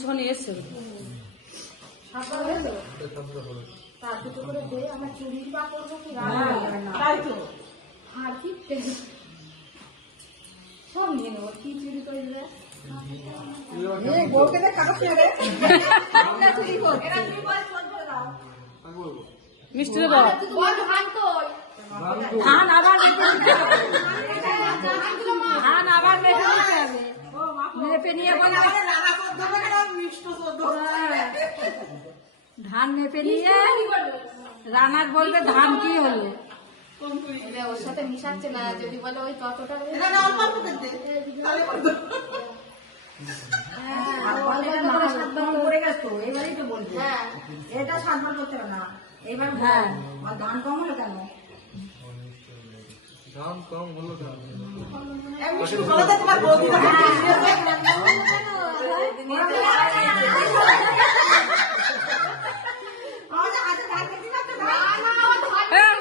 সহ নিয়ে এসছে। তার দুটো করে দে, আমার চুরি বা করবো কি আর কি সব নিয়ে নেবো, কি চুরি করে দেবে মিষ্টি দেবো ধান আবার মেপে নিতে হবে, মেপে নিয়ে বলবে ধান মেপে নিয়ে রানার বলবে ধান কি হলো, ওর সাথে মিশাচ্ছে না, যদি বলে ওই ততটা পড়ে গেছো এবারই তো বলবো। হ্যাঁ এটা 7 বার করতে হবে না, এবার হ্যাঁ ধান কম হলো কেন? দাম কম হলো কেন? তোমার বৌদি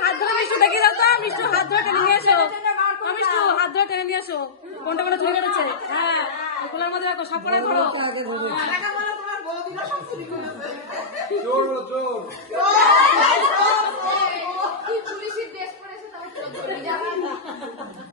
হাত ধরে মিষ্টি দেখিয়ে দাও তো, মিষ্টি হাত ধরে টেনে নিয়ে এসো, মিষ্টি হাত ধরে টেনে নিয়ে এসো, কোনটা করে চুরি করেছে। হ্যাঁ ওগুলোর মধ্যে রাখো, সব করে ধরো। চোর হলো চোর।